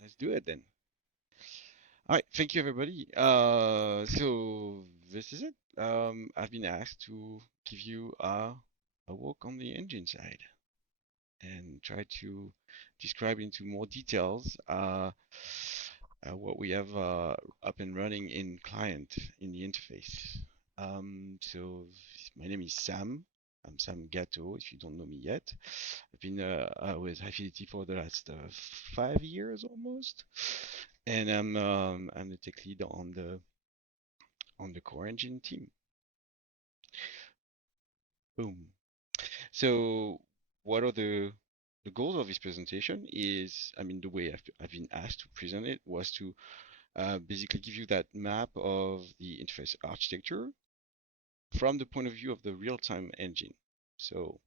Let's do it then. All right, thank you everybody. So this is it. I've been asked to give you a walk on the engine side and try to describe into more details what we have up and running in client in the interface. So my name is Sam. I'm Sam Gatto, if you don't know me yet. I've been with High Fidelity for the last 5 years almost, and I'm the tech lead on the core engine team. Boom. So what are the goals of this presentation is, I mean, the way I've been asked to present it was to basically give you that map of the interface architecture from the point of view of the real-time engine. So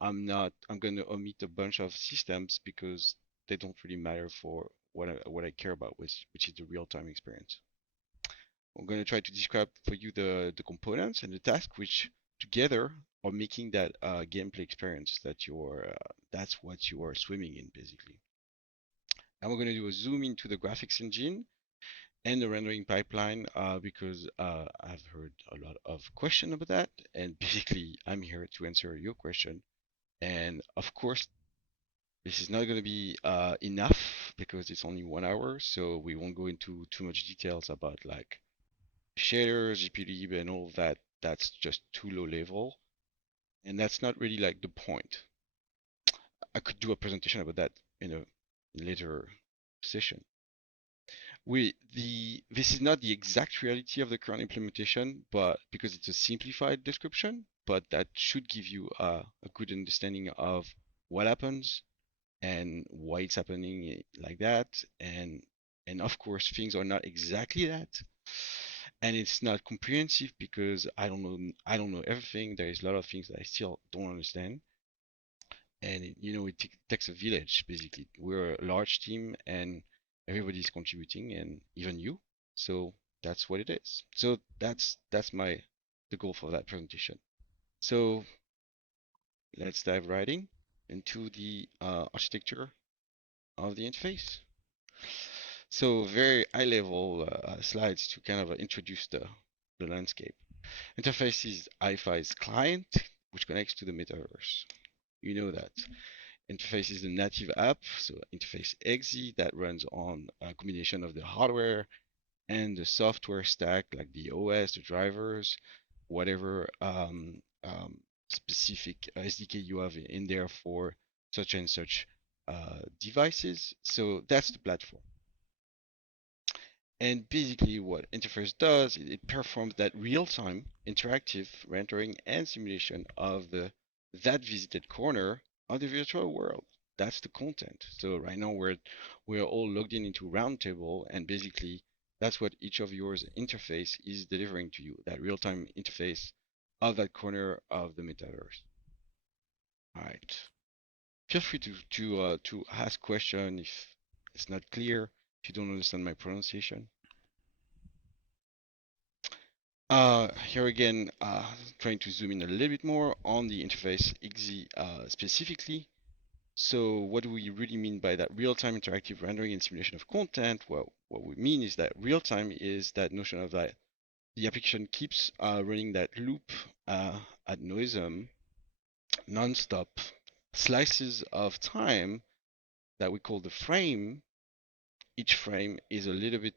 I'm going to omit a bunch of systems because they don't really matter for what I care about, which is the real-time experience. I'm going to try to describe for you the components and the task which together are making that gameplay experience that that's what you are swimming in basically. And we're going to do a zoom into the graphics engine and the rendering pipeline because I've heard a lot of questions about that, and basically I'm here to answer your question. And of course, this is not going to be enough because it's only 1 hour, so we won't go into too much details about like shaders, GPU, and all of that. That's just too low level, and that's not really like the point. I could do a presentation about that in a later session. This is not the exact reality of the current implementation, but because it's a simplified description, but that should give you a good understanding of what happens and why it's happening like that, and of course things are not exactly that, and it's not comprehensive because I don't know everything. There is a lot of things that I still don't understand, and it takes a village basically. We're a large team and everybody's contributing, and even you. So that's what it is. So that's my the goal for that presentation. So let's dive right into the architecture of the interface. So very high level slides to kind of introduce the landscape. Interface is iFi's client, which connects to the metaverse. You know that. Interface is a native app, so Interface exe that runs on a combination of the hardware and the software stack, like the OS, the drivers, whatever specific SDK you have in there for such and such devices. So that's the platform. And basically, what Interface does is it performs that real-time interactive rendering and simulation of that visited corner of the virtual world. That's the content. So right now we're all logged in into Roundtable, and basically that's what each of yours interface is delivering to you, that real-time interface of that corner of the metaverse. All right. Feel free to ask question if it's not clear, if you don't understand my pronunciation. Here again, trying to zoom in a little bit more on the interface exe specifically. So what do we really mean by that real-time interactive rendering and simulation of content? Well, what we mean is that real-time is that notion of that the application keeps running that loop ad nauseam, non-stop slices of time that we call the frame. Each frame is a little bit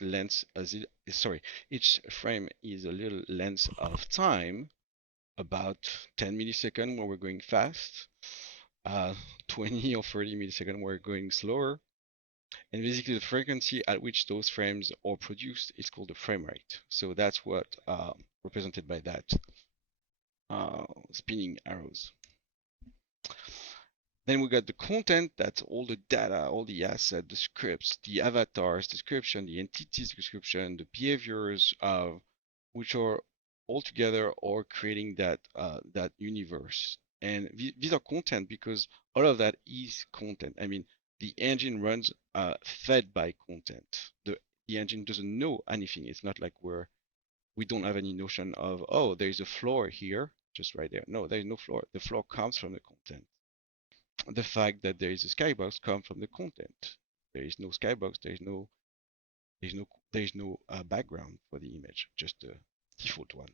length as it, sorry, each frame is a little length of time, about 10 milliseconds when we're going fast, 20 or 30 milliseconds when we're going slower. And basically the frequency at which those frames are produced is called the frame rate. So that's what represented by that spinning arrows. Then we got the content, that's all the data, all the assets, the scripts, the avatars description, the entities description, the behaviors, which are all together or creating that universe. And these are content because all of that is content. I mean, the engine runs fed by content. The engine doesn't know anything. It's not like we don't have any notion of, oh, there's a floor here, just right there. No, there's no floor. The floor comes from the content. The fact that there is a skybox comes from the content. There is no skybox. There is no background for the image, just the default one.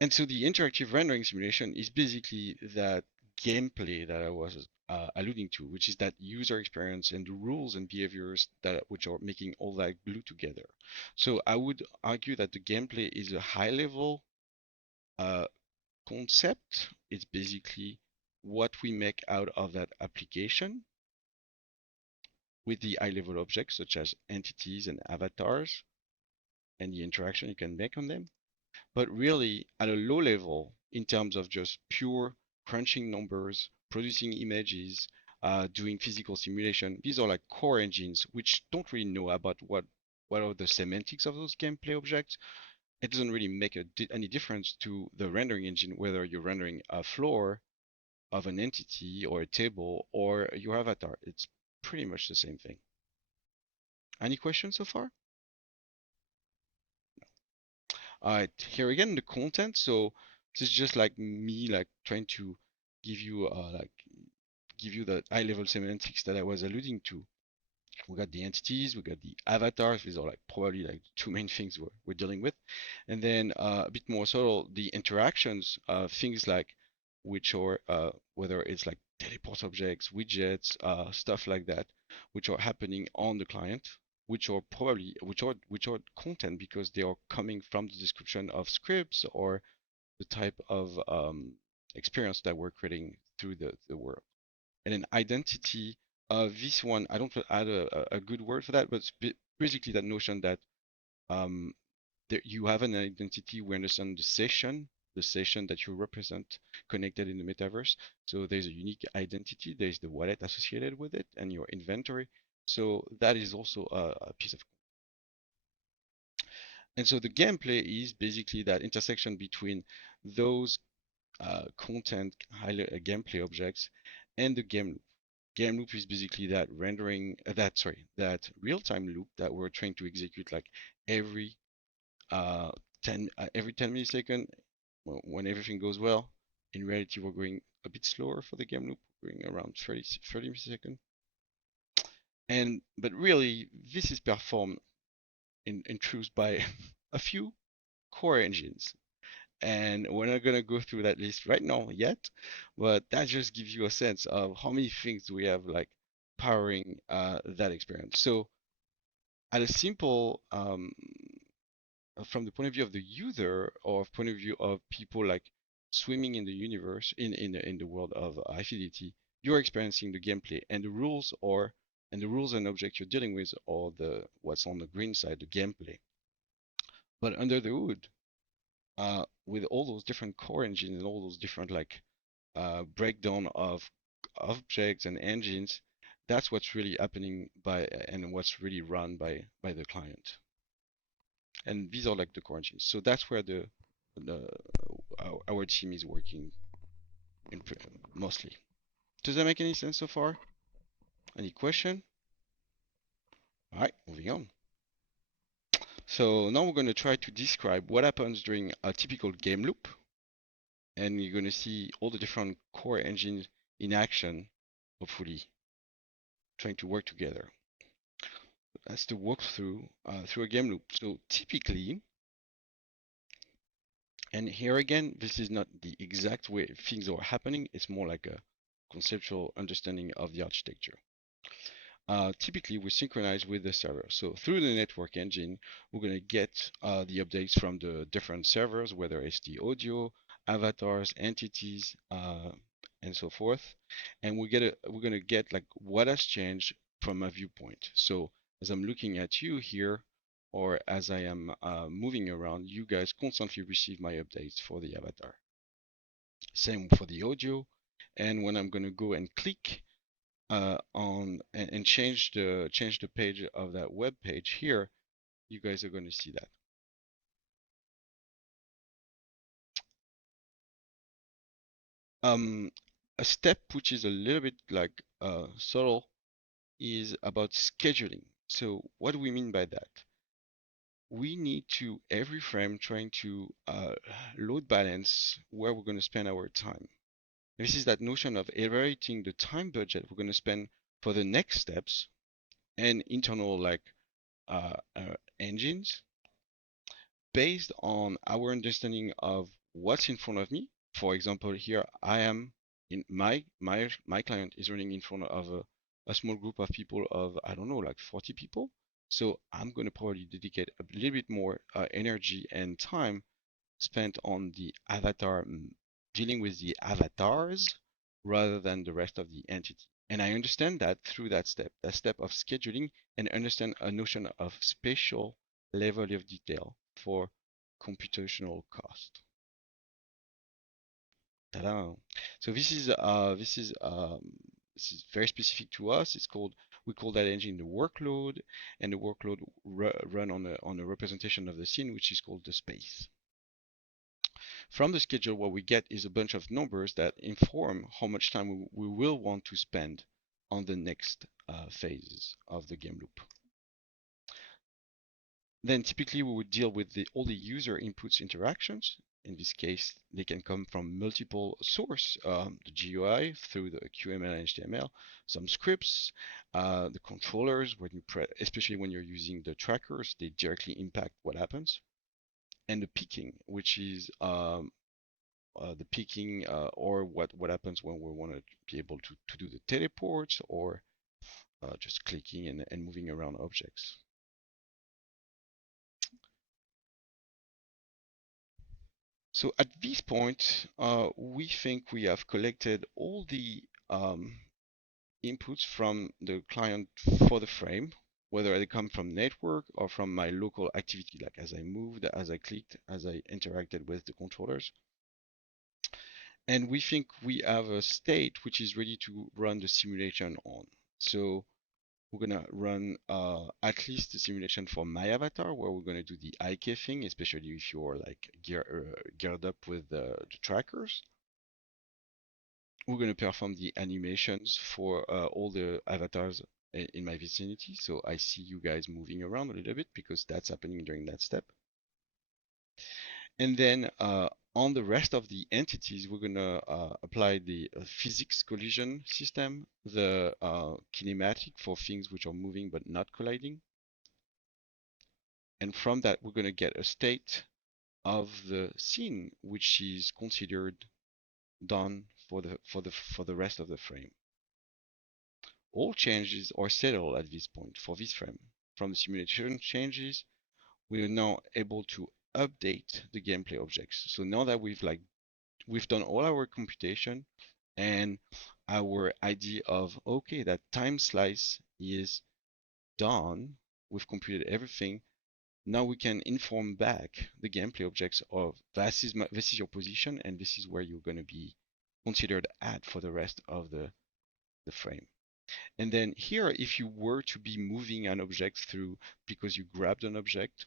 And so the interactive rendering simulation is basically that gameplay that I was alluding to, which is that user experience and the rules and behaviors that which are making all that glue together. So I would argue that the gameplay is a high level uh, concept. It's basically what we make out of that application with the high level objects such as entities and avatars and the interaction you can make on them. But really, at a low level, in terms of just pure crunching numbers, producing images, doing physical simulation, these are like core engines which don't really know about what are the semantics of those gameplay objects. It doesn't really make any difference to the rendering engine whether you're rendering a floor of an entity or a table or your avatar. It's pretty much the same thing. Any questions so far? All right, here again the content. So this is just like me like trying to give you give you the high level semantics that I was alluding to. We got the entities, we got the avatars. These are like probably like two main things we're dealing with, and then a bit more subtle the interactions, things like which are whether it's like teleport objects, widgets, stuff like that, which are happening on the client, which are content because they are coming from the description of scripts or the type of experience that we're creating through the world. And then identity, this one, I don't add a good word for that, but it's basically that notion that um, you have an identity. We understand the session that you represent connected in the metaverse. So there's a unique identity. There's the wallet associated with it and your inventory. So that is also a piece of. And so the gameplay is basically that intersection between those content gameplay objects and the game loop. Game loop is basically that rendering that real-time loop that we're trying to execute like every 10 milliseconds when everything goes well. In reality, we're going a bit slower for the game loop, going around 30 milliseconds. And but really, this is performed in truth by a few core engines. And we're not gonna go through that list right now yet, but that just gives you a sense of how many things we have like powering that experience. So at a simple from the point of view of the user or point of view of people like swimming in the universe in the world of high fidelity, you're experiencing the gameplay and the rules or and the rules and objects you're dealing with or the what's on the green side, the gameplay. But under the hood, with all those different core engines and all those different like breakdown of objects and engines, that's what's really happening by and what's really run by the client. And these are like the core engines. So that's where the our team is working in mostly. Does that make any sense so far? Any question? All right, moving on. So now we're going to try to describe what happens during a typical game loop, and you're going to see all the different core engines in action, hopefully trying to work together. That's the walkthrough through a game loop. So typically, and here again, this is not the exact way things are happening. It's more like a conceptual understanding of the architecture. Typically, we synchronize with the server. So through the network engine, we're going to get the updates from the different servers, whether it's the audio, avatars, entities, and so forth. And we're going to get like what has changed from a viewpoint. So as I'm looking at you here, or as I am moving around, you guys constantly receive my updates for the avatar. Same for the audio. And when I'm going to go and click on and change the page of that web page here, you guys are going to see that. Um, a step which is a little bit like subtle is about scheduling. So what do we mean by that? We need to every frame trying to load balance where we're going to spend our time. This is that notion of evaluating the time budget we're going to spend for the next steps and internal like engines based on our understanding of what's in front of me. For example, here I am in my client is running in front of a small group of people of I don't know like 40 people. So I'm going to probably dedicate a little bit more energy and time spent on the avatar, dealing with the avatars rather than the rest of the entity. And I understand that through that step of scheduling, and understand a notion of spatial level of detail for computational cost. Ta-da! So this is very specific to us. It's called we call that engine the workload, and the workload run on a representation of the scene, which is called the space. From the schedule, what we get is a bunch of numbers that inform how much time we will want to spend on the next phases of the game loop. Then typically we would deal with all the user inputs interactions. In this case, they can come from multiple source, the GUI through the QML and HTML, some scripts, the controllers, especially when you're using the trackers, they directly impact what happens, and the picking, which is the picking or what happens when we want to be able to do the teleports or just clicking and moving around objects. So at this point, we think we have collected all the inputs from the client for the frame, whether they come from network or from my local activity, like as I moved, as I clicked, as I interacted with the controllers. And we think we have a state which is ready to run the simulation on. So we're gonna run at least the simulation for my avatar, where we're gonna do the IK thing, especially if you're like geared up with the trackers. We're gonna perform the animations for all the avatars in my vicinity. So I see you guys moving around a little bit because that's happening during that step. And then on the rest of the entities, we're gonna apply the physics collision system, the kinematic for things which are moving but not colliding. And from that, we're gonna get a state of the scene, which is considered done for the rest of the frame. All changes are settled at this point for this frame. From the simulation changes, we are now able to update the gameplay objects. So now that we've done all our computation and our idea of okay, that time slice is done, we've computed everything. Now we can inform back the gameplay objects of this is your position and this is where you're going to be considered at for the rest of the frame. And then here, if you were to be moving an object through because you grabbed an object,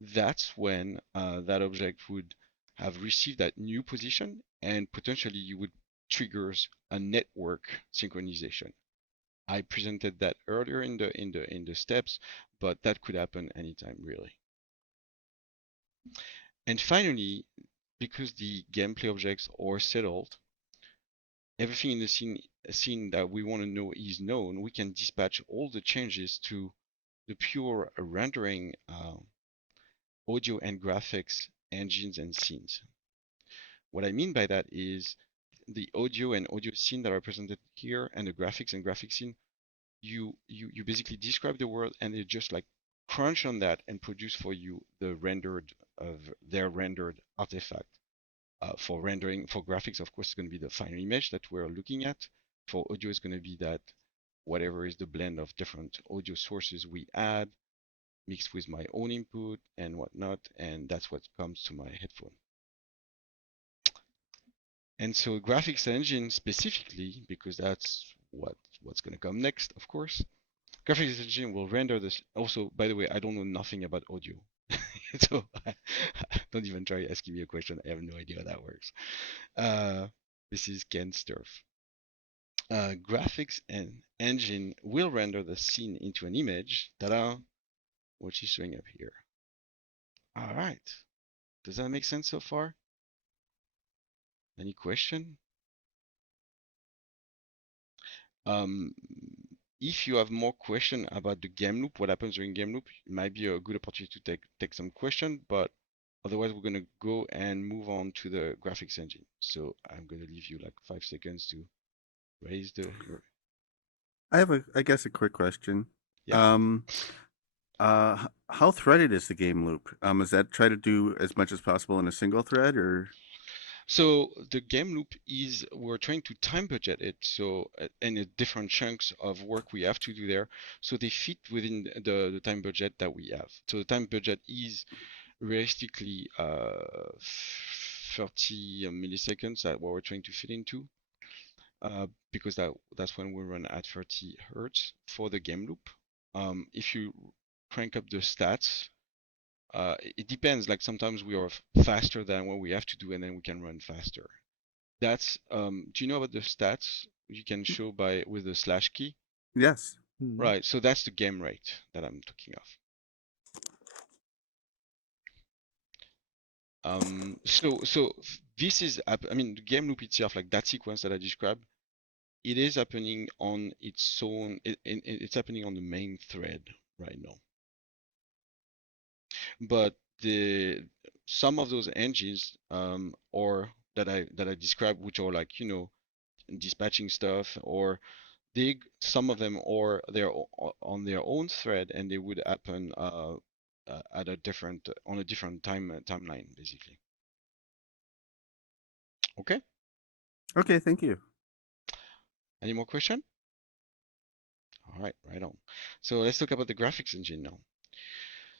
that's when that object would have received that new position, and potentially you would triggers a network synchronization. I presented that earlier in the steps, but that could happen anytime really. And finally, because the gameplay objects are settled, everything in the scene that we want to know is known, we can dispatch all the changes to the pure rendering audio and graphics engines and scenes. What I mean by that is the audio and audio scene that are presented here and the graphics and graphic scene, you basically describe the world and they just like crunch on that and produce for you the rendered of their rendered artifact. For rendering, for graphics, of course, it's going to be the final image that we're looking at. For audio, it's going to be that whatever is the blend of different audio sources we add, mixed with my own input and whatnot, and that's what comes to my headphone. And so graphics engine specifically, because that's what's going to come next, of course, graphics engine will render this. Also, by the way, I don't know nothing about audio. So don't even try asking me a question. I have no idea how that works. This is Ken's turf. Graphics and engine will render the scene into an image. Ta-da! Which is showing up here. All right. Does that make sense so far? Any question? Um, if you have more question about the game loop, what happens during game loop, it might be a good opportunity to take some question, but otherwise we're gonna go and move on to the graphics engine. So I'm gonna leave you like 5 seconds to raise your I have I guess, a quick question. yeah. Um, how threaded is the game loop? Is that try to do as much as possible in a single thread, or? So the game loop is we're trying to time budget it so and different chunks of work we have to do there so they fit within the time budget that we have. So the time budget is realistically 30 milliseconds that what we're trying to fit into because that's when we run at 30 hertz for the game loop. If you crank up the stats, it depends. Like sometimes we are faster than what we have to do, and then we can run faster. That's do you know about the stats you can show by with the slash key? Yes. Right, so that's the game rate that I'm talking of. This is I mean the game loop itself, like that sequence that I described, it is happening on its own. It's happening on the main thread right now. But the some of those engines or that I described, which are like dispatching stuff, or some of them or they're on their own thread and they would happen at a different on a different timeline basically. Okay, Okay, thank you. any more question? All right, right on. So let's talk about the graphics engine now.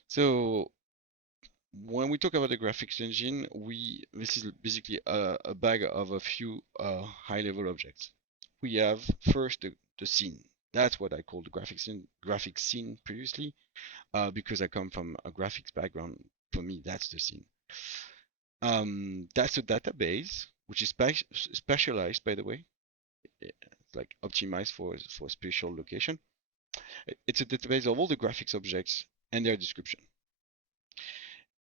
So when we talk about the graphics engine, this is basically a bag of a few high-level objects. We have first the scene. That's what I called the graphics scene previously, because I come from a graphics background. For me, that's the scene. That's a database which is specialized, by the way. It's like optimized for spatial location. It's a database of all the graphics objects and their description.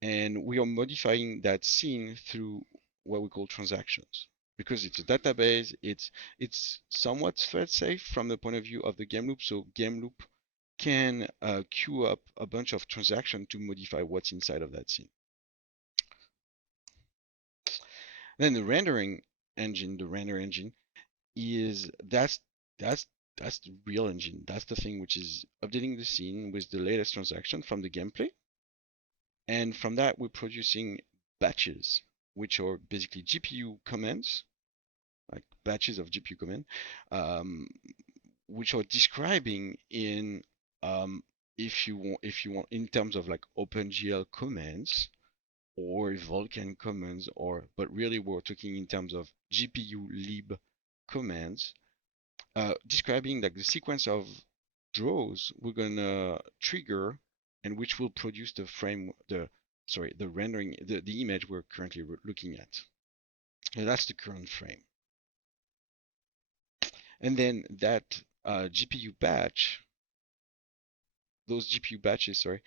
And we are modifying that scene through what we call transactions. Because it's a database, it's somewhat thread safe from the point of view of the game loop. So game loop can queue up a bunch of transactions to modify what's inside of that scene. Then the rendering engine, the render engine, is that's that's the real engine. That's the thing which is updating the scene with the latest transaction from the gameplay. And from that, we're producing batches, which are basically GPU commands, like batches of GPU command, um, which are describing in if you want in terms of like OpenGL commands or Vulkan commands, or but really we're talking in terms of GPU lib commands, describing like the sequence of draws we're gonna trigger and which will produce the rendering the image we're currently looking at. And that's the current frame. And then that GPU batch, those GPU batches, sorry,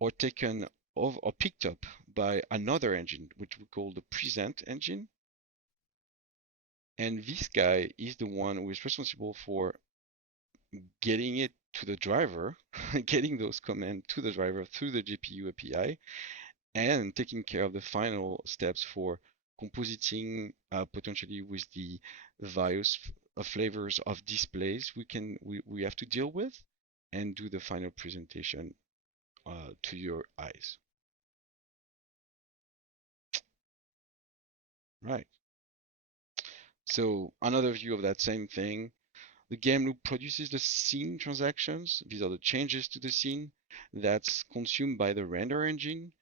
are taken or picked up by another engine, which we call the present engine. And this guy is the one who is responsible for getting it to the driver, getting those commands to the driver through the GPU API, and taking care of the final steps for compositing potentially with the various flavors of displays we have to deal with, and do the final presentation to your eyes. Right. So another view of that same thing. The game loop produces the scene transactions. These are the changes to the scene that's consumed by the render engine,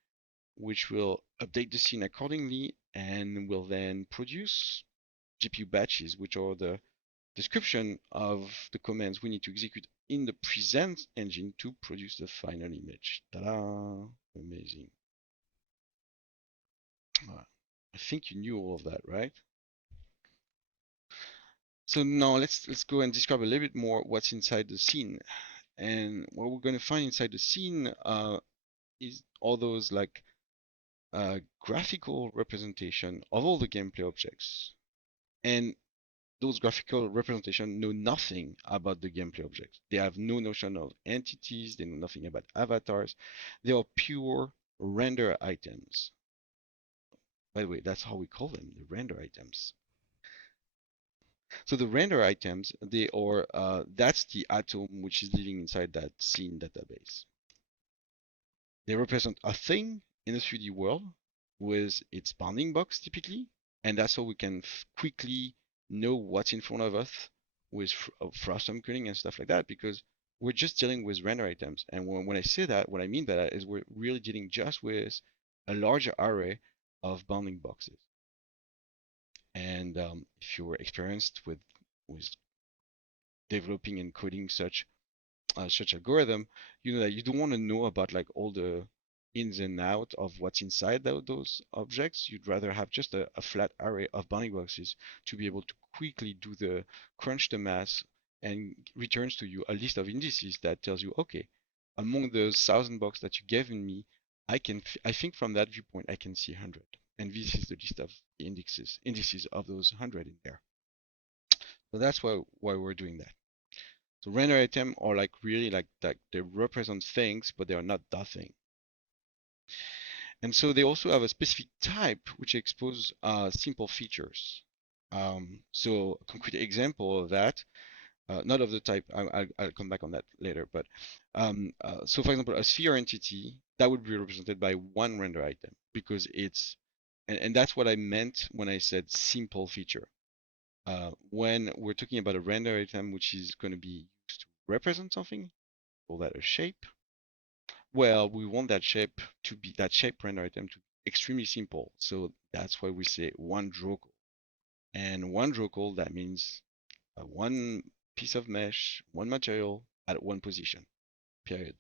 which will update the scene accordingly and will then produce GPU batches, which are the description of the commands we need to execute in the present engine to produce the final image. Ta-da! Amazing. I think you knew all of that, right? So now let's go and describe a little bit more what's inside the scene. And what we're going to find inside the scene is all those like graphical representation of all the gameplay objects. And those graphical representation know nothing about the gameplay objects. They have no notion of entities, they know nothing about avatars. They are pure render items. By the way, that's how we call them, the render items. So the render items, they are that's the atom which is living inside that scene database. They represent a thing in a 3D world with its bounding box typically, and that's how we can quickly know what's in front of us with frustum coding and stuff like that, because we're just dealing with render items. And when I say that, what I mean by that is we're really dealing just with a large array of bounding boxes. And if you're experienced with developing and coding such algorithm, you know that you don't want to know about like all the ins and out of what's inside those objects. You'd rather have just a flat array of bounding boxes to be able to quickly do the crunch the math and returns to you a list of indices that tells you, okay, among those 1,000 box that you gave me, I think from that viewpoint I can see 100, and this is the list of the indices of those 100 in there. So that's why we're doing that. So render item are like really like that they represent things, but they are not the thing. And so they also have a specific type which expose simple features. So a concrete example of that, not of the type, I'll come back on that later, but so for example, a sphere entity that would be represented by one render item because and that's what I meant when I said simple feature. When we're talking about a render item which is going to be used to represent something, call that a shape. Well, we want that shape render item to be extremely simple. So that's why we say one draw call. And one draw call, that means one piece of mesh, one material at one position, period.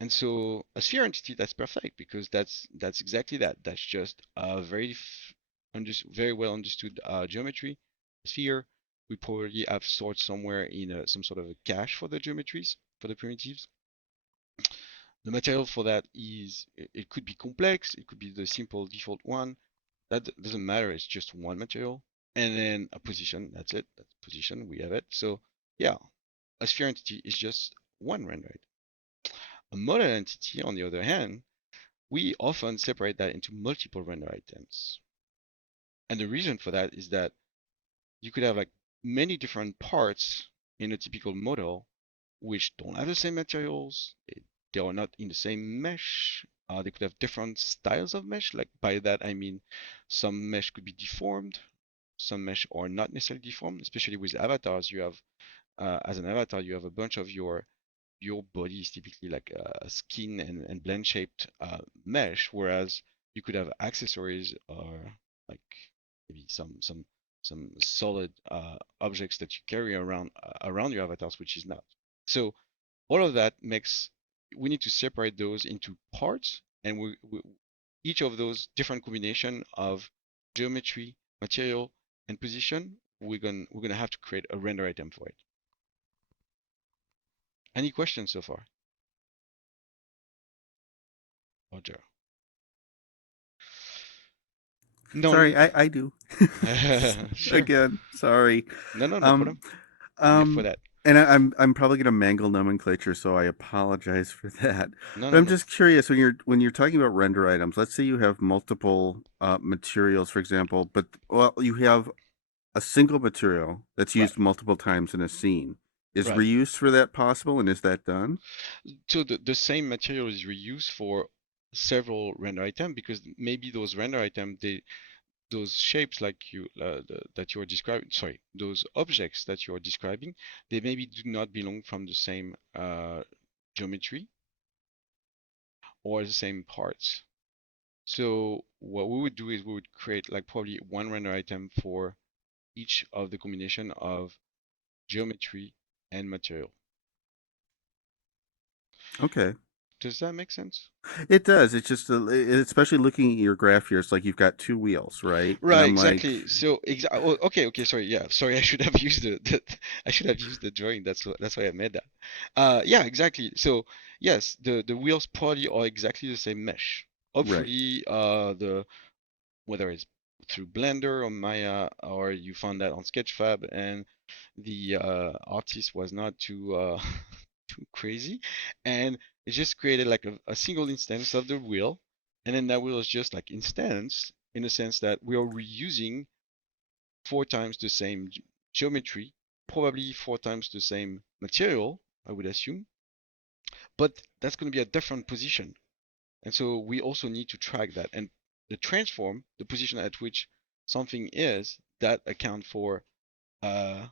And so a sphere entity, that's perfect because that's exactly that. That's just a very well understood geometry. Sphere, we probably have stored somewhere in some sort of a cache for the geometries, for the primitives. The material for that is, it could be complex, it could be the simple default one. That doesn't matter, it's just one material. And then a position, that's it, that's position, we have it. So yeah, a sphere entity is just one render. A model entity, on the other hand, we often separate that into multiple render items. And the reason for that is that you could have like many different parts in a typical model which don't have the same materials. They are not in the same mesh. They could have different styles of mesh. Like by that I mean some mesh could be deformed, some mesh are not necessarily deformed. Especially with avatars, you have as an avatar you have a bunch of your body is typically like a skin and blend shaped mesh, whereas you could have accessories or like maybe some solid objects that you carry around your avatars, which is not. So all of that makes we need to separate those into parts, and each of those different combination of geometry, material, and position, we're gonna have to create a render item for it. Any questions so far, Roger? No, Sorry, I do. sure. Again, sorry. No Um, problem. I'm here for um, that. and I'm probably gonna mangle nomenclature, so I apologize for that. No, But no, I'm no. just curious when you're talking about render items. Let's say you have multiple materials, for example, but well, you have a single material that's Right, used multiple times in a scene. Is right. reuse for that possible, and is that done? So the same material is reused for several render item because maybe those render item those shapes like that you're describing, sorry, those objects that you're describing, they maybe do not belong from the same geometry or the same parts. So what we would do is we would create like probably one render item for each of the combination of geometry and material. Okay. Does that make sense? It does. It's just, especially looking at your graph here, it's like you've got two wheels, right? And Right, I'm like, exactly. So, oh, okay, sorry. Yeah, sorry. I should have used I should have used the drawing. That's why I made that. Yeah, exactly. So, yes, the wheels probably are exactly the same mesh. right. Hopefully, the whether it's through Blender or Maya, or you found that on Sketchfab, and the artist was not too too crazy, and it just created like a single instance of the wheel, and then that wheel is just like instance in the sense that we are reusing 4 times the same geometry, probably 4 times the same material, I would assume, but that's going to be a different position. And so we also need to track that. And the transform, the position at which something is, that account for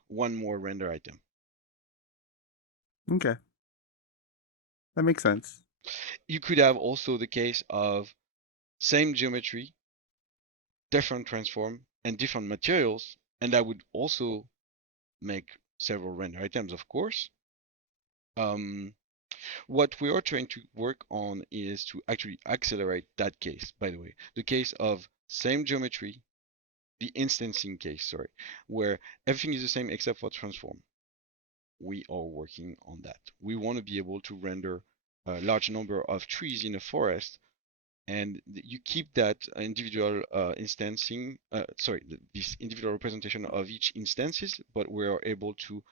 one more render item. Okay, that makes sense. You could have also the case of same geometry, different transform, and different materials, and that would also make several render items, of course. Um, what we are trying to work on is to actually accelerate that case, by the way, the case of same geometry, the instancing case, sorry, where everything is the same except for transform. We are working on that. We want to be able to render a large number of trees in a forest, and you keep that individual instancing, sorry, this individual representation of each instances, but we are able to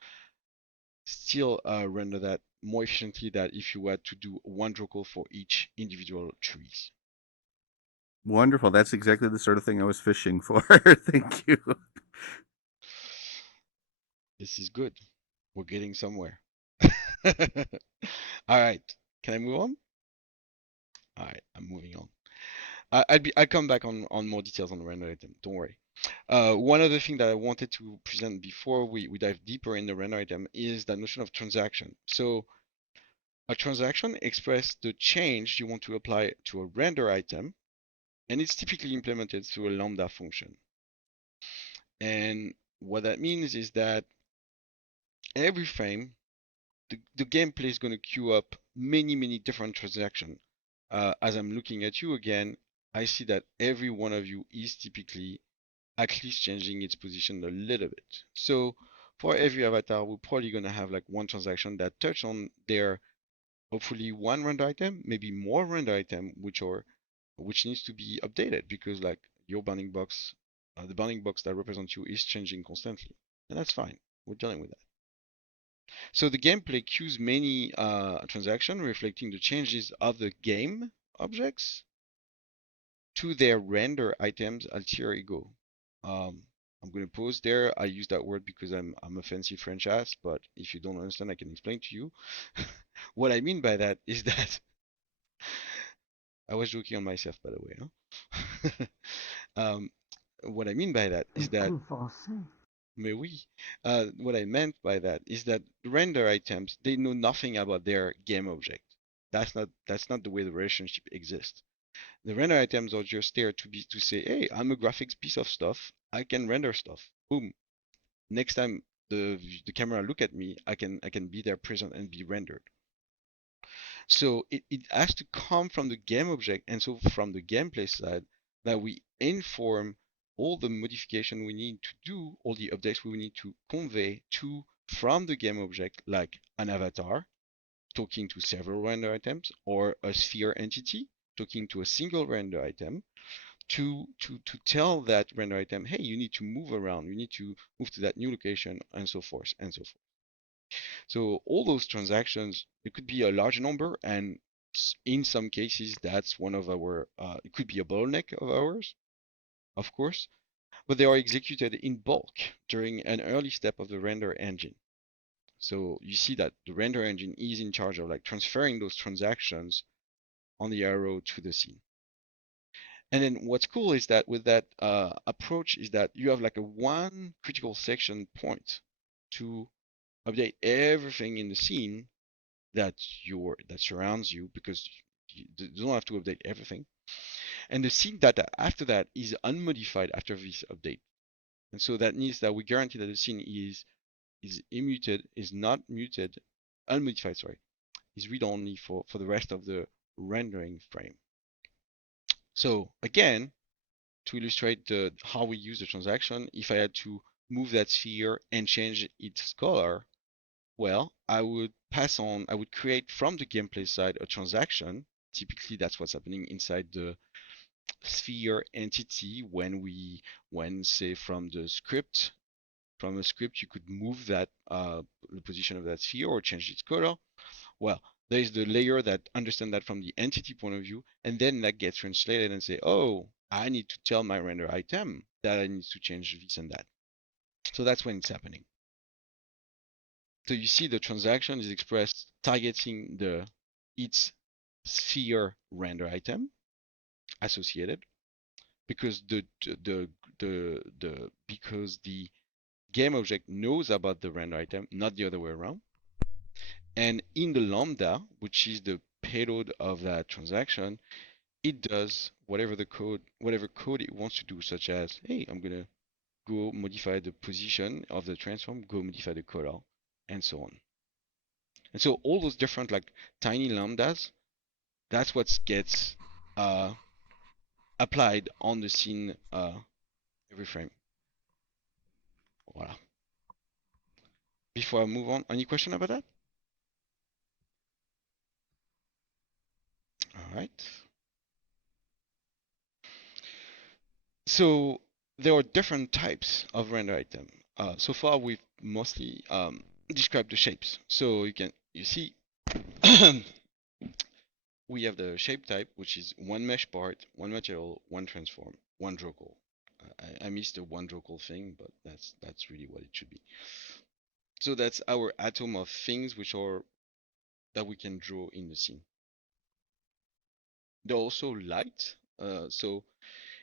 still render that more efficiently than if you had to do one draw call for each individual trees. Wonderful. That's exactly the sort of thing I was fishing for. Thank you. This is good. We're getting somewhere. All right. Can I move on? All right, I'm moving on. I'll come back on more details on the render item. Don't worry. One other thing that I wanted to present before we dive deeper in the render item is the notion of transaction. So a transaction expresses the change you want to apply to a render item, and it's typically implemented through a lambda function. And what that means is that every frame, the gameplay is going to queue up many different transactions. As I'm looking at you again, I see that every one of you is typically at least changing its position a little bit. So for every avatar, we're probably going to have like one transaction that touch on their hopefully one render item, maybe more render item, which needs to be updated because like your bounding box, the bounding box that represents you is changing constantly, and that's fine. We're dealing with that. So the gameplay queues many transactions reflecting the changes of the game objects to their render items alter ego. Um, I'm going to pause there. I use that word because I'm a fancy French ass, but if you don't understand, I can explain to you. What I mean by that is that I was joking on myself, by the way. Huh? What I mean by that is that, mais oui, what I meant by that is that render items, they know nothing about their game object. That's not the way the relationship exists. The render items are just there to say, hey, I'm a graphics piece of stuff. I can render stuff. Boom. Next time the camera look at me, I can be there present and be rendered. So it has to come from the game object, and so from the gameplay side, that we inform all the modification we need to do, all the updates we need to convey to from the game object, like an avatar talking to several render items, or a sphere entity talking to a single render item, to tell that render item, hey, you need to move around, you need to move to that new location, and so forth and so forth. So all those transactions, it could be a large number, and in some cases, that's one of our, it could be a bottleneck of ours, of course, but they are executed in bulk during an early step of the render engine. So you see that the render engine is in charge of like transferring those transactions on the arrow to the scene. And then what's cool is that with that approach is that you have like a one critical section point to update everything in the scene that surrounds you because you don't have to update everything. And the scene data after that is unmodified after this update. And so that means that we guarantee that the scene is immuted, is not muted, unmodified, sorry, is read only for the rest of the rendering frame. So again, to illustrate how we use the transaction, if I had to move that sphere and change its color, well, I would create from the gameplay side a transaction. Typically, that's what's happening inside sphere entity when say from a script you could move that the position of that sphere or change its color. Well, there is the layer that understands that from the entity point of view, and then that gets translated and say, oh, I need to tell my render item that I need to change this and that. So that's when it's happening. So you see the transaction is expressed targeting its sphere render item associated because the game object knows about the render item, not the other way around. And in the lambda, which is the payload of that transaction, it does whatever code it wants to do, such as, hey, I'm gonna go modify the position of the transform, go modify the color, and so on. And so all those different like tiny lambdas, that's what gets uh, applied on the scene every frame. Voila. Before I move on, any question about that? All right. So there are different types of render item. So far, we've mostly described the shapes. So you see we have the shape type, which is one mesh part, one material, one transform, one draw call. I missed the one draw call thing, but that's really what it should be. So that's our atom of things which are that we can draw in the scene. They're also light. So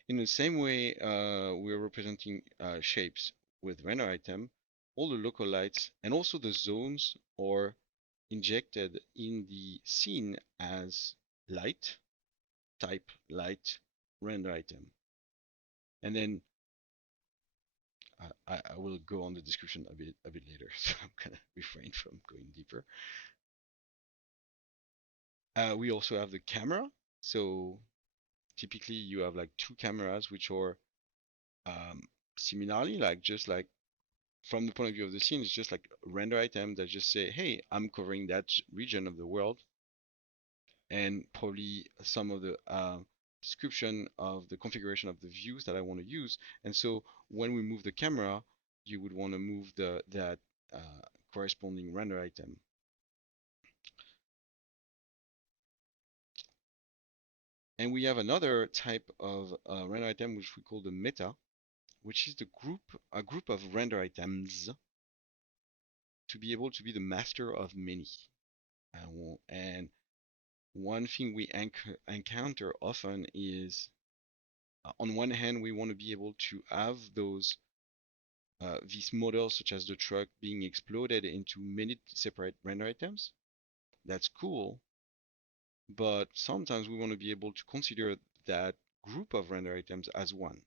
in the same way we're representing shapes with render item, all the local lights and also the zones are injected in the scene as light, type light, render item. And then I will go on the description a bit later, so I'm gonna refrain from going deeper. We also have the camera. So typically you have like two cameras which are um, similarly like just like from the point of view of the scene, it's just like a render item that just say, hey, I'm covering that region of the world, and probably some of the description of the configuration of the views that I want to use. And so when we move the camera, you would want to move that corresponding render item. And we have another type of render item which we call the meta, which is a group of render items to be able to be the master of many. And one thing we encounter often is, on one hand, we want to be able to have these models, such as the truck, being exploded into many separate render items. That's cool, but sometimes we want to be able to consider that group of render items as one.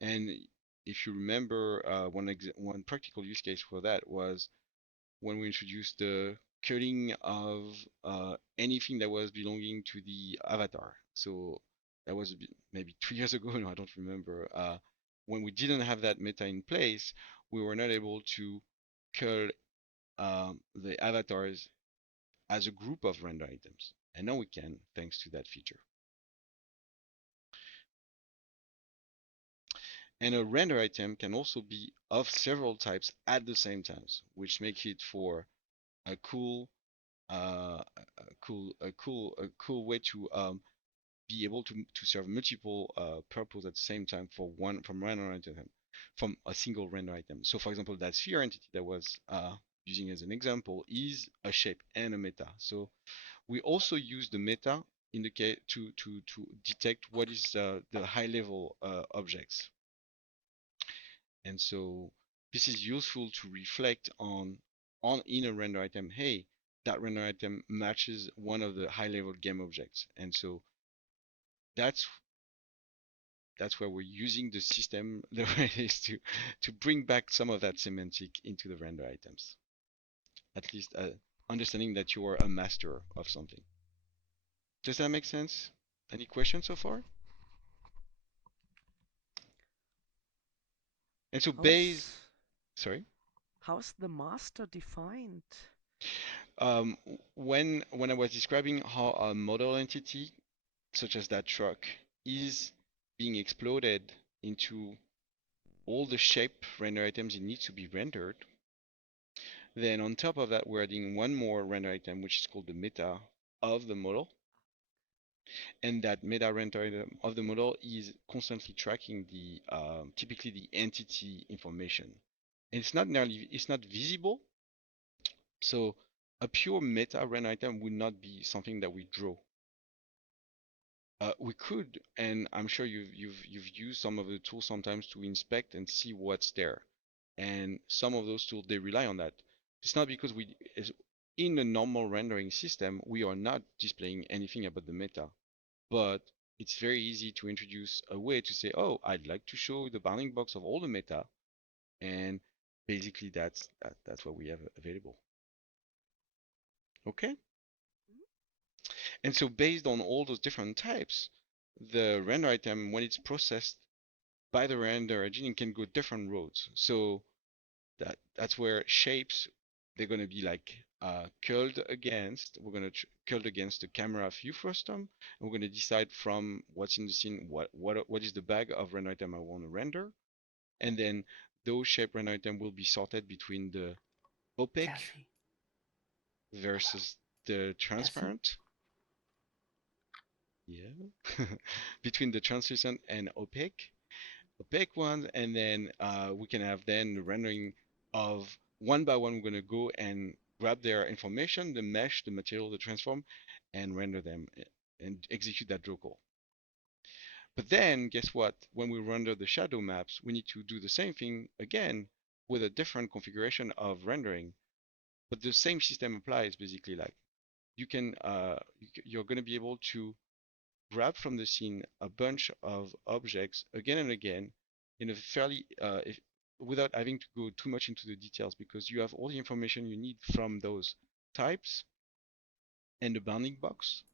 And if you remember, one practical use case for that was when we introduced the cutting of anything that was belonging to the avatar. So that was maybe 2 years ago. No, I don't remember. When we didn't have that meta in place, we were not able to cut the avatars as a group of render items. And now we can, thanks to that feature. And a render item can also be of several types at the same time, which makes it for a cool way to be able to serve multiple purpose at the same time from render item from a single render item. So for example, that sphere entity that was using as an example is a shape and a meta. So we also use the meta indicate to detect what is the high level objects. And so this is useful to reflect on in a render item, hey, that render item matches one of the high level game objects. And so that's that's where we're using the system the way it is to bring back some of that semantic into the render items. At least understanding that you are a master of something. Does that make sense? Any questions so far? And so base, How's sorry. how's the master defined? When I was describing how a model entity, such as that truck, is being exploded into all the shape render items it needs to be rendered. Then on top of that, we're adding one more render item, which is called the meta of the model. And that meta render item of the model is constantly tracking the typically the entity information. And it's not visible. So a pure meta render item would not be something that we draw. We could, and I'm sure you've used some of the tools sometimes to inspect and see what's there. And some of those tools they rely on that. It's not because in a normal rendering system we are not displaying anything about the meta, but it's very easy to introduce a way to say, oh, I'd like to show the bounding box of all the meta, and basically that's what we have available. Okay. And so based on all those different types, the render item, when it's processed by the render engine, it can go different roads. So that's where shapes, they're going to be like curled against, we're going to curled against the camera view frustum, and we're going to decide from what's in the scene, what is the bag of render item I want to render. And then those shape render item will be sorted between the opaque Jesse. versus the transparent. Yeah. Between the translucent and opaque ones, and then we can have then the rendering of one by one. We're going to go and grab their information, the mesh, the material, the transform, and render them and execute that draw call. But then guess what? When we render the shadow maps, we need to do the same thing again with a different configuration of rendering. But the same system applies basically. Like you're going to be able to grab from the scene a bunch of objects again and again in a fairly without having to go too much into the details, because you have all the information you need from those types and the bounding box.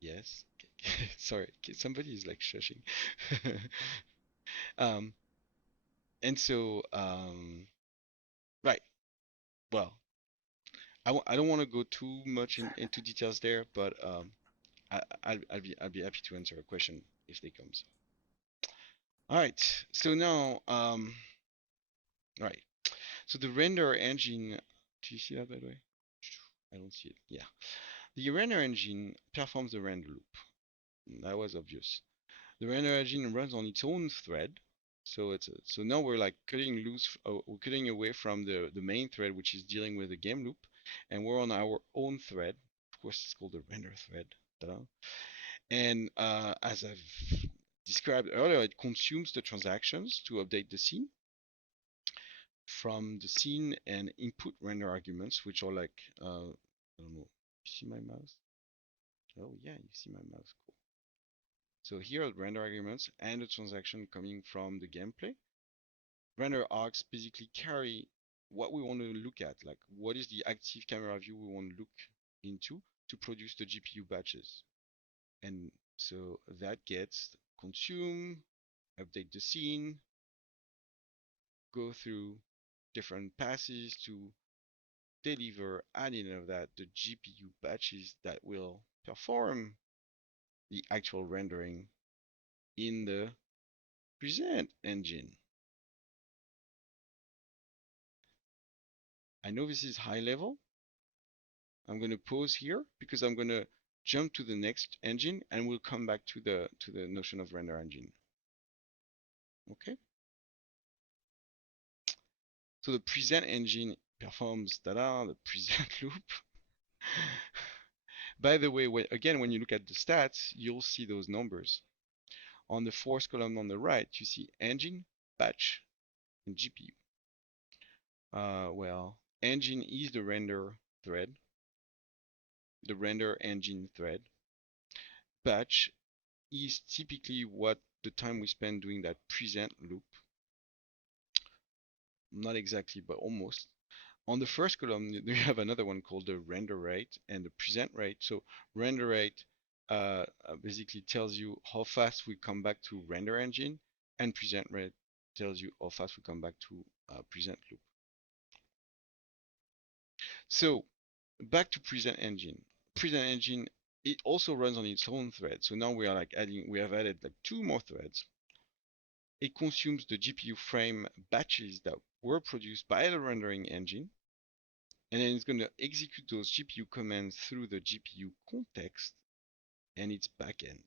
Yes. Sorry, somebody is like shushing. um, and so right. Well, I don't want to go too much into details there, but I'll be happy to answer a question if they comes. All right. So now right. So the render engine, do you see that by the way? I don't see it. Yeah. The render engine performs the render loop. That was obvious. The render engine runs on its own thread. So so now we're like cutting loose, we're cutting away from the main thread, which is dealing with the game loop, and we're on our own thread. Of course, it's called the render thread. Ta-da. And as I've described earlier, it consumes the transactions to update the scene. From the scene and input render arguments, which are like, I don't know, you see my mouse? Oh yeah, you see my mouse, cool. So here are the render arguments and the transaction coming from the gameplay. Render args basically carry what we want to look at, like what is the active camera view we want to look into to produce the GPU batches. And so that gets consume, update the scene, go through different passes to deliver at the end of that the GPU batches that will perform the actual rendering in the present engine. I know this is high level. I'm going to pause here because I'm going to jump to the next engine and we'll come back to the notion of render engine. Okay. So the present engine performs the present loop. By the way, again, when you look at the stats, you'll see those numbers. On the fourth column on the right, you see engine, batch, and GPU. Well, engine is the render thread, the render engine thread. Batch is typically what the time we spend doing that present loop. Not exactly, but almost. On the first column, you have another one called the render rate and the present rate. So render rate basically tells you how fast we come back to render engine, and present rate tells you how fast we come back to present loop. So back to present engine. Present engine it also runs on its own thread. So now we are like we have added like 2 more threads. It consumes the GPU frame batches that were produced by the rendering engine, and then it's going to execute those GPU commands through the GPU context and its backend.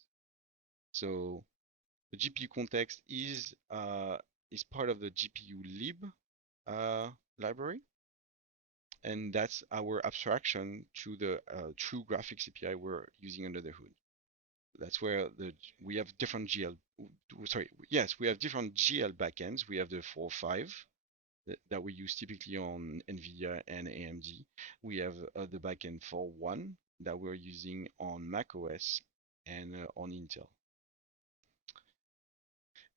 So the GPU context is part of the GPU lib library, and that's our abstraction to the true graphics API we're using under the hood. That's where we have different GL. Sorry, yes, we have different GL backends. We have the 4.5 that we use typically on NVIDIA and AMD. We have the backend 4.1 that we're using on macOS and on Intel.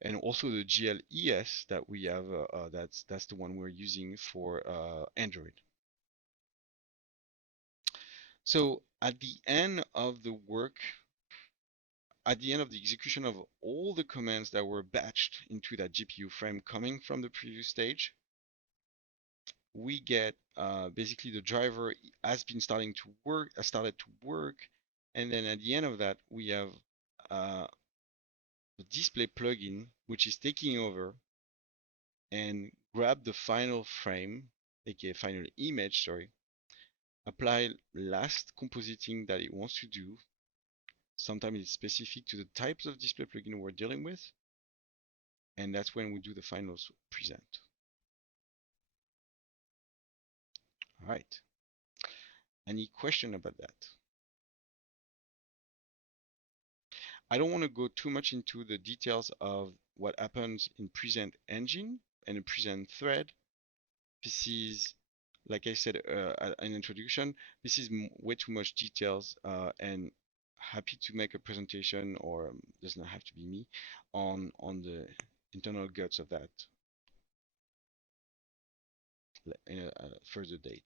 And also the GLES that we have, that's the one we're using for Android. So at the end of the work, at the end of the execution of all the commands that were batched into that GPU frame coming from the previous stage, we get basically the driver has started to work, and then at the end of that, we have the display plugin, which is taking over and grab the final frame, aka final image, sorry, apply last compositing that it wants to do. Sometimes it's specific to the types of display plugin we're dealing with, and that's when we do the final present. All right. Any question about that? I don't want to go too much into the details of what happens in present engine and a present thread. This is, like I said in introduction, this is way too much details, and happy to make a presentation, or does not have to be me, on the internal guts of that in a further date.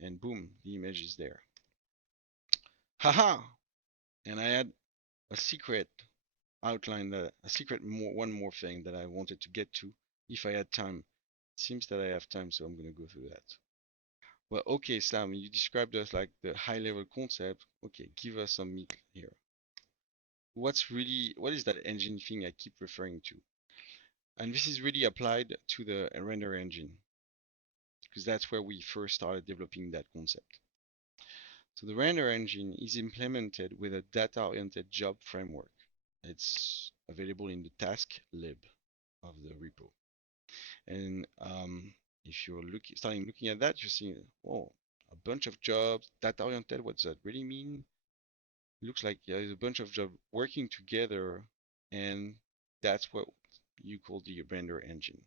And boom, the image is there. Haha! And I had a secret outline, one more thing that I wanted to get to if I had time. It seems that I have time, so I'm gonna go through that. Well, okay, Sam, you described us like the high level concept. Okay, give us some meat here. What is that engine thing I keep referring to? And this is really applied to the render engine, because that's where we first started developing that concept. So the render engine is implemented with a data-oriented job framework. It's available in the task lib of the repo. And if you're starting looking at that, you're seeing, oh, a bunch of jobs, data-oriented. What does that really mean? It looks like there's a bunch of jobs working together, and that's what you call the render engine.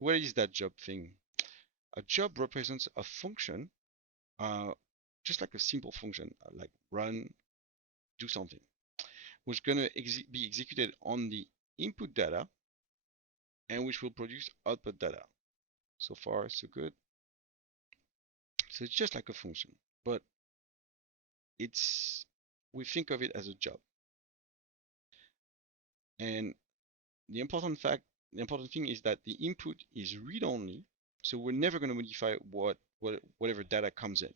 What is that job thing? A job represents a function, just like a simple function, like run, do something, which is going to be executed on the input data and which will produce output data. So far, so good. So it's just like a function, but we think of it as a job. And the important thing is that the input is read-only, so we're never going to modify whatever data comes in.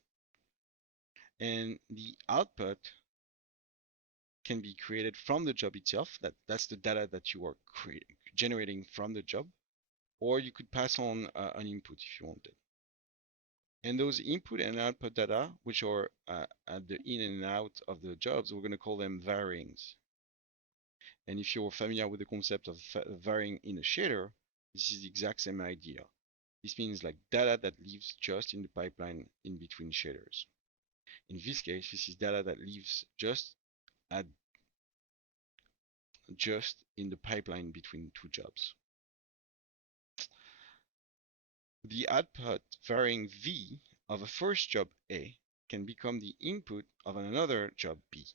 And the output can be created from the job itself. That's the data that you are generating from the job, or you could pass on an input if you wanted. And those input and output data, which are at the in and out of the jobs, we're going to call them varings. And if you're familiar with the concept of varying in a shader, this is the exact same idea. This means like data that lives just in the pipeline in between shaders. In this case, this is data that lives just in the pipeline between two jobs. The output varying V of a first job A can become the input of another job B.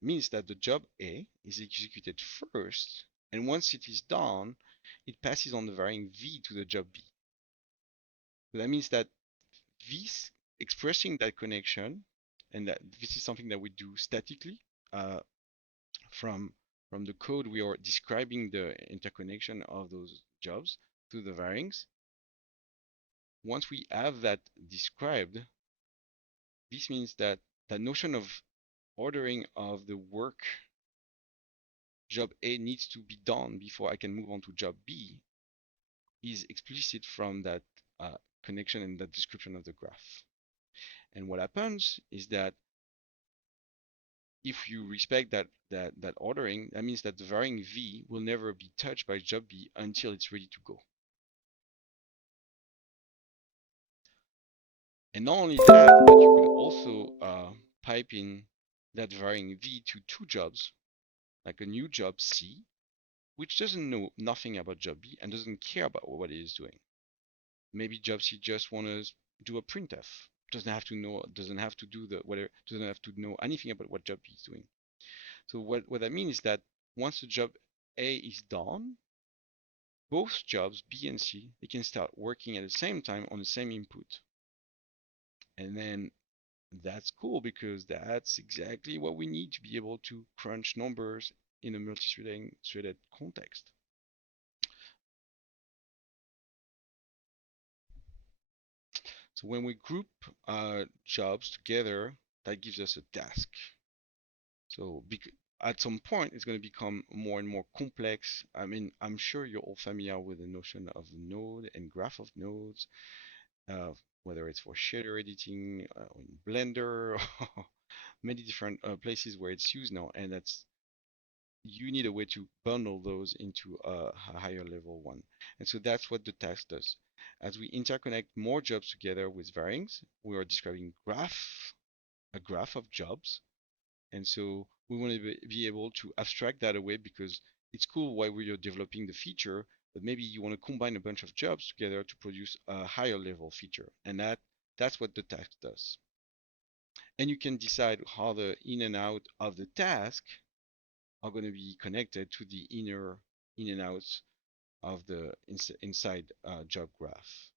Means that the job A is executed first, and once it is done, it passes on the varying V to the job B. So that means that this expressing that connection, and that this is something that we do statically from the code, we are describing the interconnection of those jobs through the varings. Once we have that described, this means that that notion of ordering of the work job A needs to be done before I can move on to job B is explicit from that connection and that description of the graph. And what happens is that if you respect that ordering, that means that the varying V will never be touched by job B until it's ready to go. And not only that, but you could also pipe in that varying V to two jobs, like a new job C, which doesn't know nothing about job B and doesn't care about what it is doing. Maybe job C just want to do a printf, doesn't have to know, doesn't have to do the whatever, doesn't have to know anything about what job B is doing. So what that means is that once the job A is done, both jobs B and C, they can start working at the same time on the same input. And then that's cool because that's exactly what we need to be able to crunch numbers in a multi-threaded context. So when we group jobs together, that gives us a task. So at some point, it's going to become more and more complex. I mean, I'm sure you're all familiar with the notion of the node and graph of nodes, whether it's for shader editing in Blender, or many different places where it's used now. And you need a way to bundle those into a higher level one. And so that's what the task does. As we interconnect more jobs together with varyings, we are describing a graph of jobs. And so we want to be able to abstract that away because it's cool while we are developing the feature, but maybe you want to combine a bunch of jobs together to produce a higher level feature. And that's what the task does. And you can decide how the in and out of the task are going to be connected to the in and outs of the inside job graph.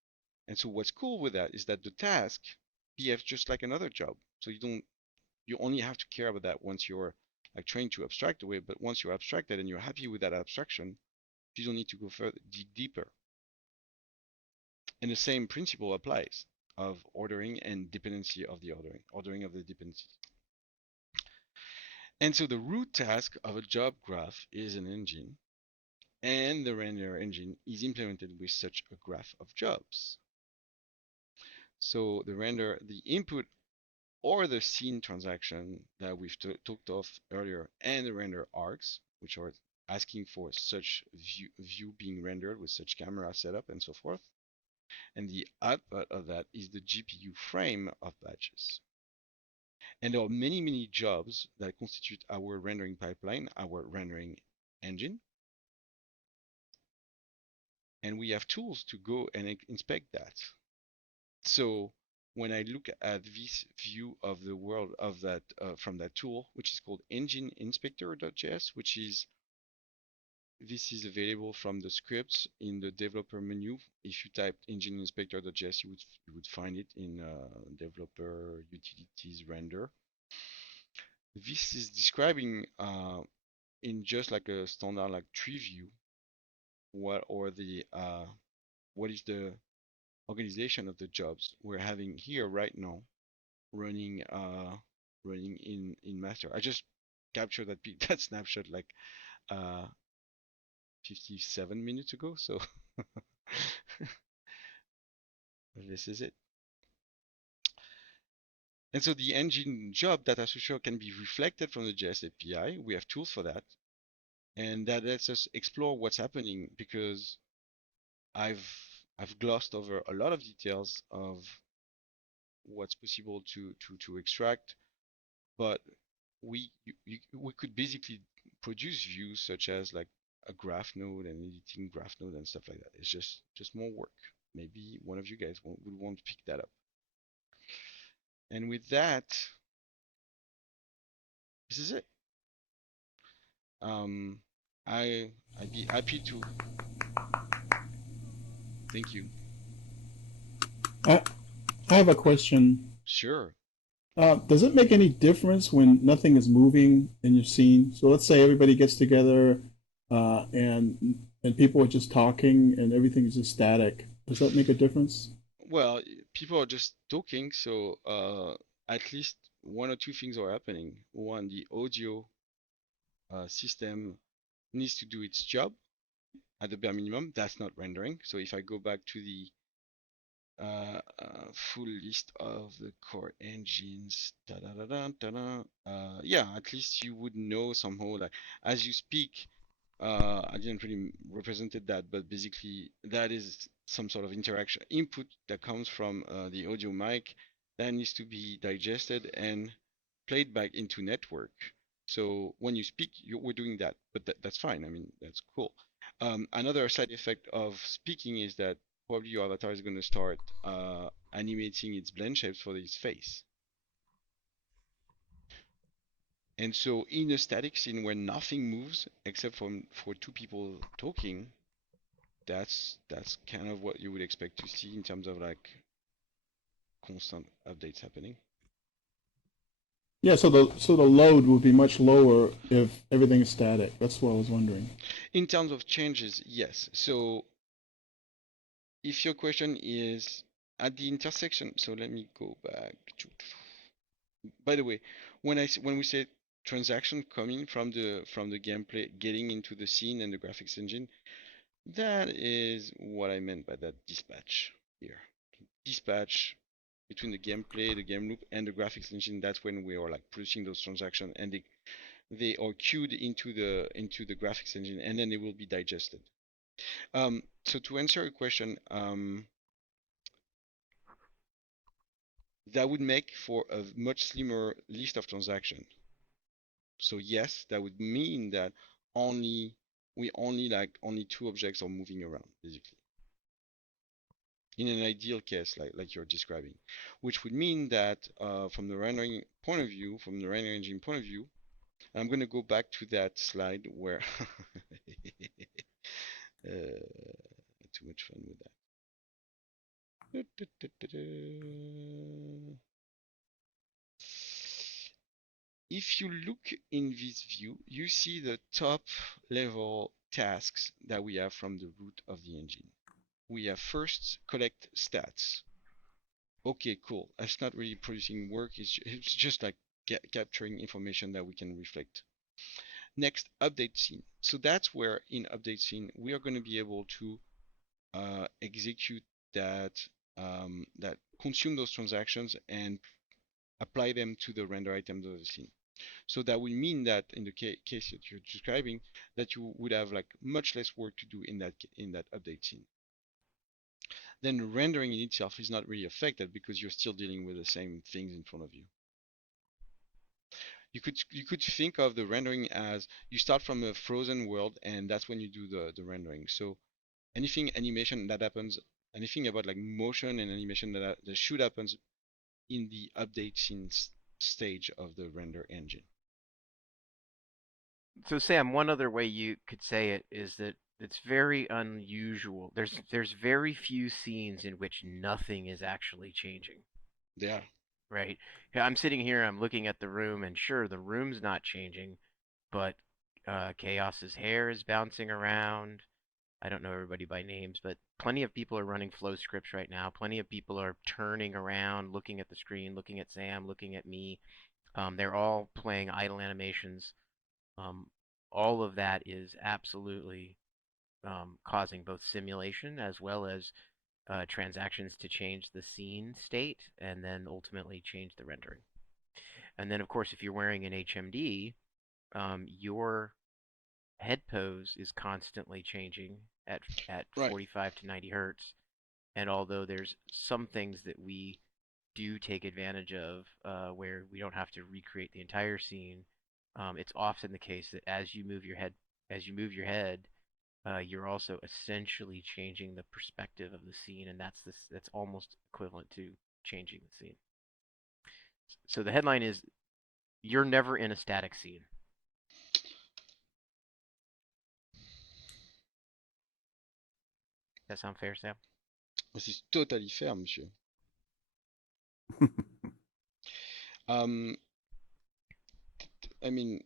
And so what's cool with that is that the task behaves just like another job. So you only have to care about that once you're like trained to abstract away. But once you're abstracted and you're happy with that abstraction, you don't need to go further deeper. And the same principle applies of ordering and dependency of the ordering of the dependencies. And so the root task of a job graph is an engine, and the render engine is implemented with such a graph of jobs. So the input or the scene transaction that we've talked of earlier, and the render arcs, which are asking for such view being rendered with such camera setup and so forth. And the output of that is the GPU frame of batches. And there are many, many jobs that constitute our rendering pipeline, our rendering engine. And we have tools to go and inspect that. So when I look at this view of the world of that from that tool, which is called engine inspector.js, this is available from the scripts in the developer menu. If you type engine inspector.js, you would find it in developer utilities render. This is describing in just like a standard like tree view what is the organization of the jobs we're having here right now running in master. I just captured that snapshot like 57 minutes ago, so this is it. And so the engine job data structure can be reflected from the JS API. We have tools for that. And that lets us explore what's happening because I've glossed over a lot of details of what's possible to extract, but we could basically produce views such as like a graph node and editing graph node and stuff like that. It's just more work. Maybe one of you guys would want to pick that up. And with that, this is it. I'd be happy to. Thank you. I, I have a question. Sure. Does it make any difference when nothing is moving in your scene? So let's say everybody gets together and people are just talking and everything is just static. Does that make a difference? Well, people are just talking, so at least one or two things are happening. One, the audio system needs to do its job at the bare minimum. That's not rendering. So if I go back to the full list of the core engines, yeah, at least you would know somehow that as you speak, I didn't really represented that, but basically that is some sort of interaction input that comes from the audio mic that needs to be digested and played back into network. So when you speak, we're doing that, but that's fine. I mean, that's cool. Another side effect of speaking is that probably your avatar is going to start animating its blend shapes for its face. And so in a static scene where nothing moves except for two people talking, that's kind of what you would expect to see in terms of like constant updates happening. Yeah, so the load would be much lower if everything is static. That's what I was wondering. In terms of changes, yes. So if your question is at the intersection, so let me go back. By the way, when we say transaction coming from the gameplay, getting into the scene and the graphics engine, that is what I meant by that dispatch here. Dispatch between the gameplay, the game loop, and the graphics engine. That's when we are like producing those transactions, and they are queued into the graphics engine, and then they will be digested. So to answer your question, that would make for a much slimmer list of transactions. So yes, that would mean that only only two objects are moving around, basically. In an ideal case, like you're describing, which would mean that from the rendering point of view, from the rendering engine point of view, I'm going to go back to that slide where too much fun with that. If you look in this view, you see the top level tasks that we have from the root of the engine. We have first collect stats. Okay, cool. It's not really producing work. It's just like capturing information that we can reflect. Next, update scene. So that's where in update scene we are going to be able to execute that that consume those transactions and apply them to the render items of the scene. So that would mean that in the case that you're describing, that you would have like much less work to do in that update scene. Then rendering in itself is not really affected because you're still dealing with the same things in front of you. You could think of the rendering as you start from a frozen world and that's when you do the rendering. So anything animation that happens, anything about like motion and animation that should happen in the update scene stage of the render engine. So Sam, one other way you could say it is that it's very unusual. There's very few scenes in which nothing is actually changing. Yeah. Right. Yeah, I'm sitting here, I'm looking at the room, and sure, the room's not changing, but Chaos's hair is bouncing around. I don't know everybody by names, but plenty of people are running flow scripts right now. Plenty of people are turning around, looking at the screen, looking at Sam, looking at me. They're all playing idle animations. Um, all of that is absolutely causing both simulation as well as transactions to change the scene state and then ultimately change the rendering. And then, of course, if you're wearing an HMD, your head pose is constantly changing at Right. 45 to 90 hertz. And although there's some things that we do take advantage of where we don't have to recreate the entire scene, it's often the case that as you move your head, you're also essentially changing the perspective of the scene, and that's almost equivalent to changing the scene. So the headline is, you're never in a static scene. Does that sound fair, Sam? C'est totally fair, monsieur. Um, I mean,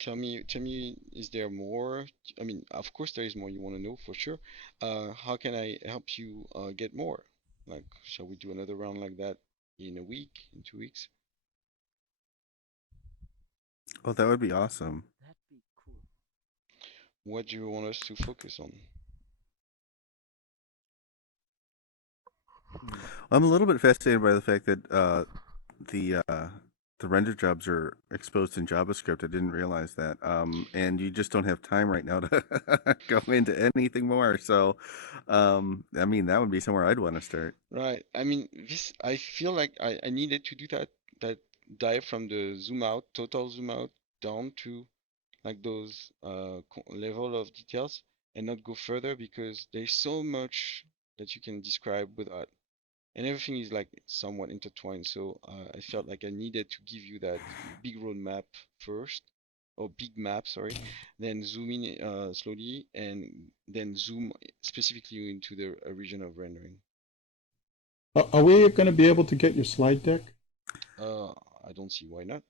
tell me, is there more? I mean, of course there is more you want to know for sure. How can I help you get more? Like, shall we do another round like that in a week, in 2 weeks. Oh, that would be awesome. That'd be cool. What do you want us to focus on? I'm a little bit fascinated by the fact that the uh, the render jobs are exposed in JavaScript. I didn't realize that. And you just don't have time right now to go into anything more. So, I mean, that would be somewhere I'd want to start. Right. I mean, this, I feel like I needed to do that dive from the zoom out, total zoom out down to like those level of details and not go further because there's so much that you can describe with art. And everything is like somewhat intertwined. So I felt like I needed to give you that big roadmap first, or big map, sorry, then zoom in slowly, and then zoom specifically into the region of rendering. Are we going to be able to get your slide deck? Uh, I don't see why not.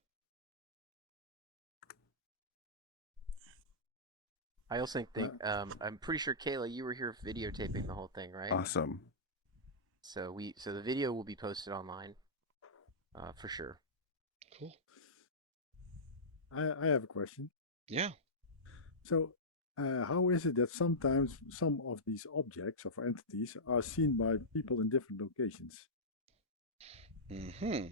I also think I'm pretty sure Kayla, you were here videotaping the whole thing, right? Awesome. So the video will be posted online, for sure. Cool. I have a question. Yeah. So, how is it that sometimes some of these objects or entities are seen by people in different locations? Mm-hmm.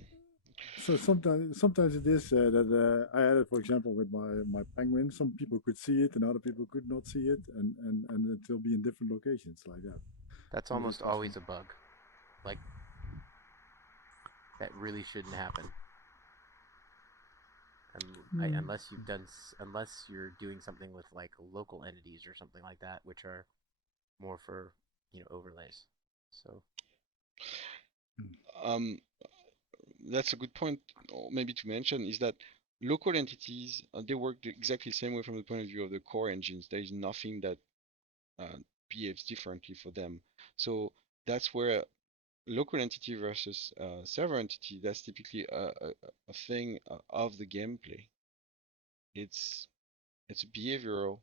So sometimes it is that I had it, for example, with my penguin. Some people could see it, and other people could not see it, and it will be in different locations like that. That's How is it almost possible? always a bug. Like, that really shouldn't happen. Unless unless you're doing something with like local entities or something like that, which are more for overlays. So Um, that's a good point, or maybe to mention, is that local entities they work exactly the same way from the point of view of the core engines. There is nothing that uh, behaves differently for them. So that's where local entity versus server entity, that's typically a thing of the gameplay. It's it's a behavioral,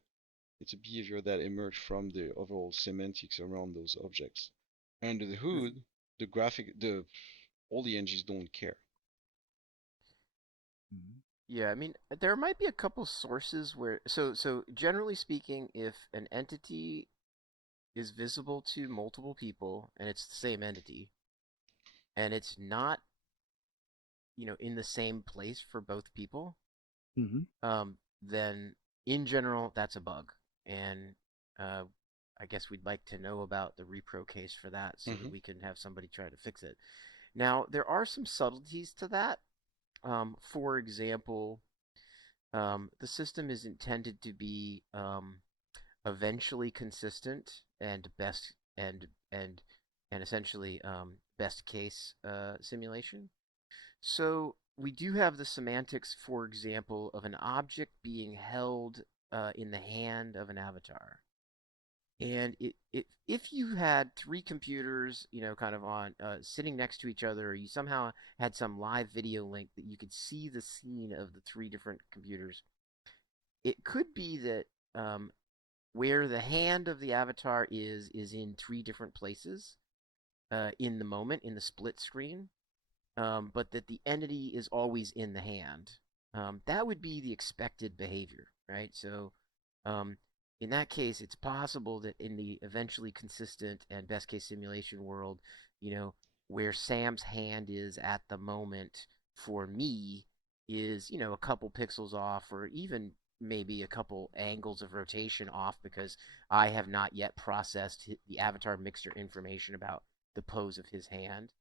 it's a behavior that emerged from the overall semantics around those objects. Under the hood, the graphic, the all the engines don't care. yeah, I mean there might be a couple sources where so generally speaking, if an entity is visible to multiple people and it's the same entity and it's not in the same place for both people, then in general that's a bug, and uh, I guess we'd like to know about the repro case for that so that Mm-hmm. we can have somebody try to fix it. Now there are some subtleties to that. For example, the system is intended to be eventually consistent and best and essentially best case simulation. So we do have the semantics, for example, of an object being held in the hand of an avatar. And if you had three computers, kind of on sitting next to each other, or you somehow had some live video link that you could see the scene of the three different computers, it could be that where the hand of the avatar is in three different places in the moment in the split screen, but that the entity is always in the hand. That would be the expected behavior, right? So, um, in that case, it's possible that in the eventually consistent and best case simulation world, where Sam's hand is at the moment for me is, a couple pixels off, or even maybe a couple angles of rotation off because I have not yet processed the avatar mixer information about the pose of his hand.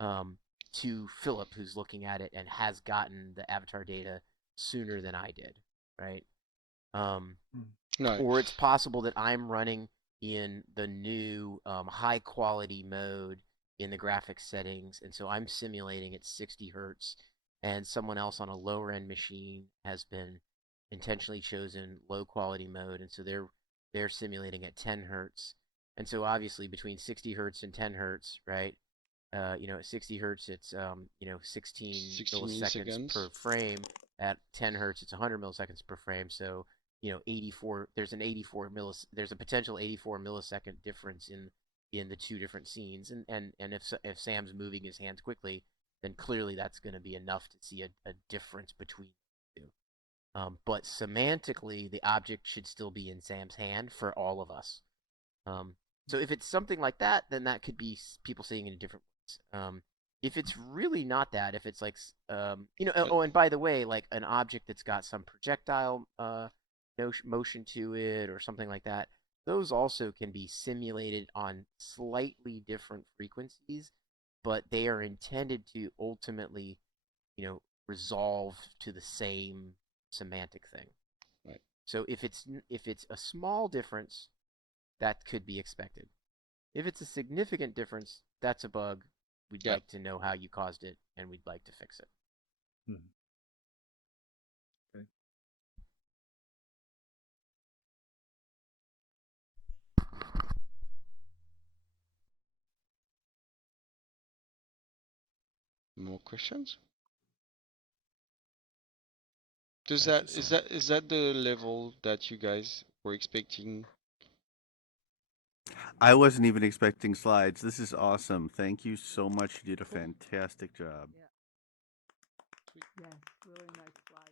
Um, to Philip, who's looking at it and has gotten the avatar data sooner than I did, right? Um, Right. or it's possible that I'm running in the new high quality mode in the graphics settings, and so I'm simulating at 60 hertz, and someone else on a lower end machine has been intentionally chosen low quality mode, and so they're simulating at 10 hertz, and so obviously between 60 hertz and 10 hertz, right? At 60 hertz, it's 16 60 milliseconds per milliseconds. frame. At 10 hertz, it's 100 milliseconds per frame. So 84. There's a potential 84 millisecond difference in the two different scenes. And if Sam's moving his hands quickly, then clearly that's going to be enough to see a difference between the two. But semantically, the object should still be in Sam's hand for all of us. So if it's something like that, then that could be people seeing it in different ways. If it's really not that, if it's like, oh, and by the way, like an object that's got some projectile motion to it or something like that, those also can be simulated on slightly different frequencies, but they are intended to ultimately, resolve to the same semantic thing. Right. So if it's a small difference, that could be expected. If it's a significant difference, that's a bug. We'd like to know how you caused it, and we'd like to fix it. Okay. More questions? Is that the level that you guys were expecting? I wasn't even expecting slides. This is awesome. Thank you so much. You did a fantastic job. Yeah. Yes, really nice slide.